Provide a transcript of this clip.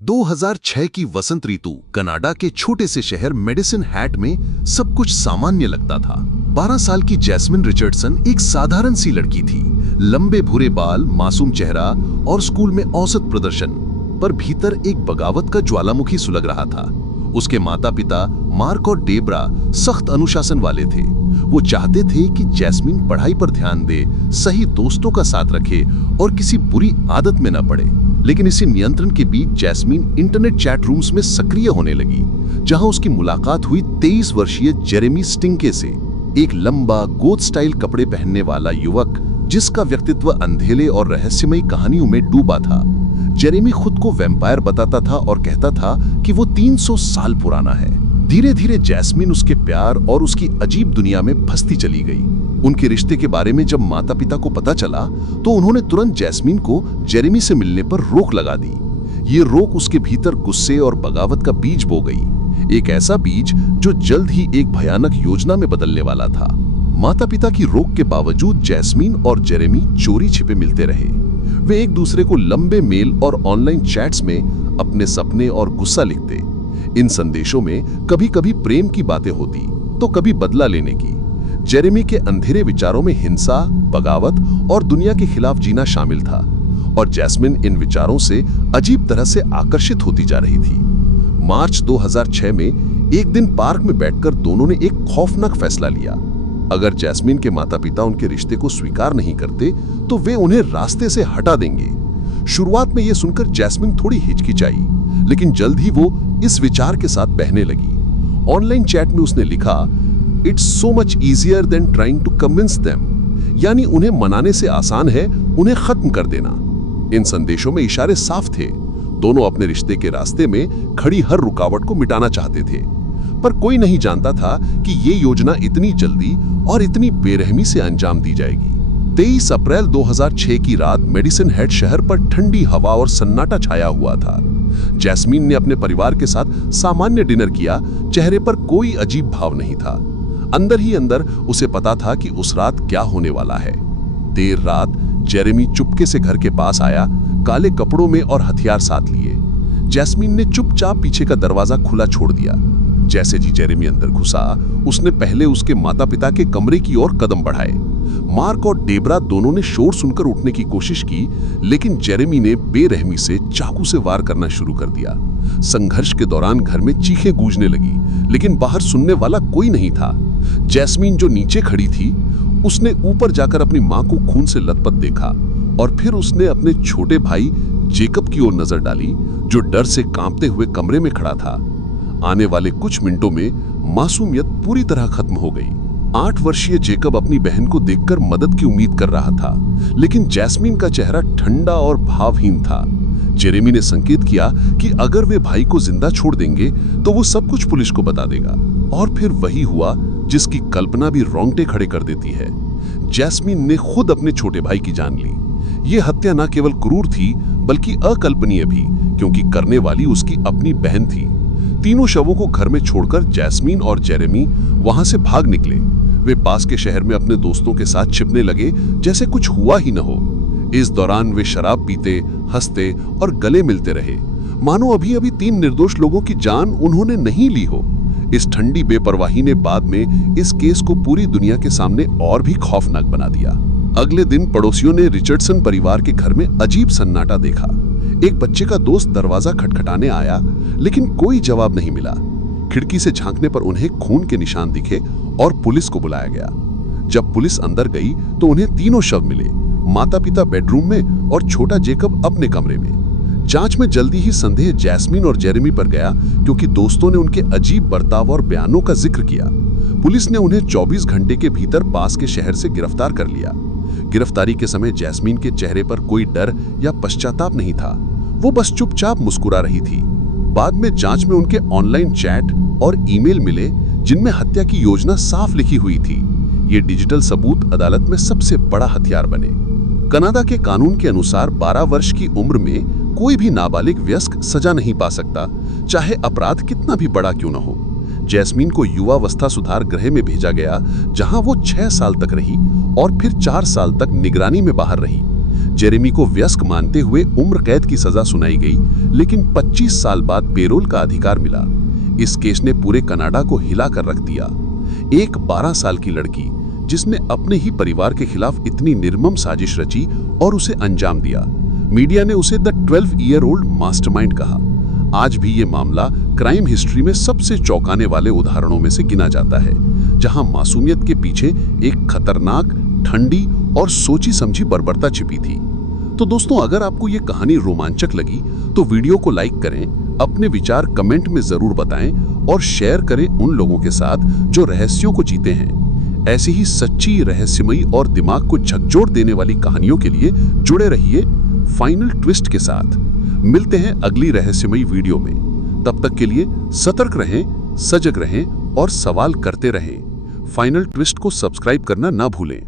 2006 की वसंत ऋतु कनाडा के छोटे से शहर मेडिसिन हैट में सब कुछ सामान्य लगता था। 12 साल की जैस्मिन रिचर्डसन एक साधारण सी लड़की थी। लंबे भूरे बाल, मासूम चेहरा और स्कूल में औसत प्रदर्शन, पर भीतर एक बगावत का ज्वालामुखी सुलग रहा था। उसके माता पिता मार्क और डेब्रा सख्त अनुशासन वाले थे। वो चाहते थे कि जैस्मिन पढ़ाई पर ध्यान दे, सही दोस्तों का साथ रखे और किसी बुरी आदत में न पड़े। लेकिन इसी नियंत्रण के बीच जैस्मिन इंटरनेट चैट रूम्स में सक्रिय होने लगी, जहां उसकी मुलाकात हुई 23 वर्षीय जेरेमी स्टिंके से, एक लंबा गोद स्टाइल कपड़े पहनने वाला युवक जिसका व्यक्तित्व अंधेले और रहस्यमयी कहानियों में डूबा था। जेरेमी खुद को वैम्पायर बताता था और कहता था कि वो 300 साल पुराना है। धीरे धीरे जैस्मिन उसके प्यार और उसकी अजीब दुनिया में फंसती चली गई। उनके रिश्ते के बारे में जब माता पिता को पता चला तो उन्होंने तुरंत जैस्मिन को जेरेमी से मिलने पर रोक लगा दी। ये रोक उसके भीतर गुस्से और बगावत का बीज बो गई, एक ऐसा बीज जो जल्द ही एक भयानक योजना में बदलने वाला था। माता पिता की रोक के बावजूद जैस्मिन और जेरेमी चोरी छिपे मिलते रहे। वे एक दूसरे को लंबे मेल और ऑनलाइन चैट्स में अपने सपने और गुस्सा लिखते। इन संदेशों में कभी कभी प्रेम की बातें होती तो कभी बदला लेने की। जेरेमी के अंधेरे विचारों में हिंसा, बगावत और दुनिया के खिलाफ जीना शामिल था, और जैस्मिन इन विचारों से अजीब तरह से आकर्षित होती जा रही थी। मार्च 2006 में एक दिन पार्क में बैठकर दोनों ने एक खौफनाक फैसला लिया। अगर जैस्मिन के माता पिता उनके रिश्ते को स्वीकार नहीं करते तो वे उन्हें रास्ते से हटा देंगे। शुरुआत में यह सुनकर जैस्मिन थोड़ी हिचकिचाई, लेकिन जल्द ही वो इस विचार के साथ बहने लगी। ऑनलाइन चैट में उसने लिखा, it's so much easier than trying to convince them, यानी उन्हें मनाने से आसान है उन्हें खत्म कर देना। इन संदेशों में इशारे साफ थे, दोनों अपने रिश्ते के रास्ते में खड़ी हर रुकावट को मिटाना चाहते थे। पर कोई नहीं जानता था कि ये योजना इतनी जल्दी और इतनी बेरहमी से अंजाम दी जाएगी। 23 अप्रैल 2006 की रात मेडिसिन हैट शहर पर ठंडी हवा और सन्नाटा छाया हुआ था। जैस्मिन ने अपने परिवार के साथ सामान्य डिनर किया, चेहरे पर कोई अजीब भाव नहीं था। अंदर ही अंदर उसे पता था कि उस रात क्या होने वाला है। देर रात जेरेमी चुपके से घर के पास आया, काले कपड़ों में और हथियार साथ लिए। जैस्मिन ने चुपचाप पीछे का दरवाजा खुला छोड़ दिया। जैसे ही जेरेमी अंदर घुसा, उसने पहले उसके माता पिता के कमरे की ओर कदम बढ़ाए। मार्क और डेब्रा दोनों ने शोर सुनकर उठने की कोशिश की, लेकिन जेरेमी ने बेरहमी से चाकू से वार करना शुरू कर दिया। संघर्ष के दौरान घर में चीखें गूंजने लगी, लेकिन बाहर सुनने वाला कोई नहीं था। जैस्मिन जो नीचे खड़ी थी, उसने ऊपर जाकर अपनी मां को खून से लथपथ देखा, और फिर उसने अपने छोटे भाई जेकब की ओर नजर डाली, जो डर से कांपते हुए कमरे में खड़ा था। आने वाले कुछ मिनटों में मासूमियत पूरी तरह खत्म हो गई। 8 वर्षीय जेकब अपनी बहन को देखकर मदद की उम्मीद कर रहा था, लेकिन जैस्मिन का चेहरा ठंडा और भावहीन था। जेरेमी ने संकेत किया कि अगर वे भाई को जिंदा छोड़ देंगे तो वो सब कुछ पुलिस को बता देगा, और फिर वही हुआ जिसकी कल्पना भी रोंगटे खड़े कर देती है। जैस्मिन ने खुद अपने छोटे भाई की जान ली। ये हत्या न केवल क्रूर थी बल्कि अकल्पनीय भी, क्योंकि करने वाली उसकी अपनी बहन थी। तीनों शवों को घर में छोड़कर जैस्मिन और जेरेमी वहां से भाग निकले। वे पास के शहर में अपने दोस्तों के साथ छिपने लगे, जैसे कुछ हुआ ही न हो। इस दौरान वे शराब पीते, हंसते और गले मिलते रहे, मानो अभी अभी 3 निर्दोष लोगों की जान उन्होंने नहीं ली हो। इस ठंडी बेपरवाही ने बाद में इस केस को पूरी दुनिया के सामने और भी खौफनाक बना दिया। अगले दिन पड़ोसियों ने रिचर्डसन परिवार के घर में अजीब सन्नाटा देखा। एक बच्चे का दोस्त दरवाजा खटखटाने आया, लेकिन कोई जवाब नहीं मिला। खिड़की से झांकने पर उन्हें खून के निशान दिखे और पुलिस को बुलाया गया। जब पुलिस अंदर गई तो उन्हें तीनों शव मिले, माता पिता बेडरूम में और छोटा जेकब अपने कमरे में। जांच में जल्दी ही संदेह जैस्मिन और जेरेमी पर गया, क्योंकि दोस्तों ने उनके अजीब बर्ताव और बयानों का जिक्र किया। पुलिस ने उन्हें 24 घंटे के भीतर पास के शहर से गिरफ्तार कर लिया। गिरफ्तारी के समय जैस्मिन के चेहरे पर कोई डर या पश्चाताप नहीं था, वो बस चुपचाप मुस्कुरा रही थी। बाद में जांच में उनके ऑनलाइन चैट और ईमेल मिले, जिनमें हत्या की योजना साफ लिखी हुई थी। ये डिजिटल सबूत अदालत में सबसे बड़ा हथियार बने। कनाडा के कानून के अनुसार 12 वर्ष की उम्र में कोई भी नाबालिग वयस्क सजा नहीं पा सकता, चाहे अपराध कितना भी बड़ा क्यों न हो। जैस्मिन को युवावस्था सुधार गृह में भेजा गया, जहां वो 6 साल तक रही और फिर 4 साल तक निगरानी में बाहर रही। जेरेमी को वयस्क मानते हुए उम्र कैद की सजा सुनाई गई, लेकिन 25 साल बाद पेरोल का अधिकार मिला। इस केस ने पूरे कनाडा को हिला कर रख दिया। एक 12 साल की लड़की जिसने अपने ही परिवार के खिलाफ इतनी निर्मम साजिश रची और उसे अंजाम दिया। मीडिया ने उसे द 12-year-old मास्टरमाइंड कहा। आज भी ये मामला क्राइम हिस्ट्री में सबसे चौंकाने वाले उदाहरणों में से गिना जाता है, जहां मासूमियत के पीछे एक खतरनाक, ठंडी और सोची समझी बर्बरता छिपी थी। तो दोस्तों, अगर आपको ये कहानी रोमांचक लगी तो वीडियो को लाइक करें, अपने विचार कमेंट में जरूर बताएं और शेयर करें उन लोगों के साथ जो रहस्यों को जीते हैं। ऐसी ही सच्ची, रहस्यमयी और दिमाग को झकझोर देने वाली कहानियों के लिए जुड़े रहिए फाइनल ट्विस्ट के साथ। मिलते हैं अगली रहस्यमयी वीडियो में। तब तक के लिए सतर्क रहें, सजग रहें और सवाल करते रहें। फाइनल ट्विस्ट को सब्सक्राइब करना ना भूलें।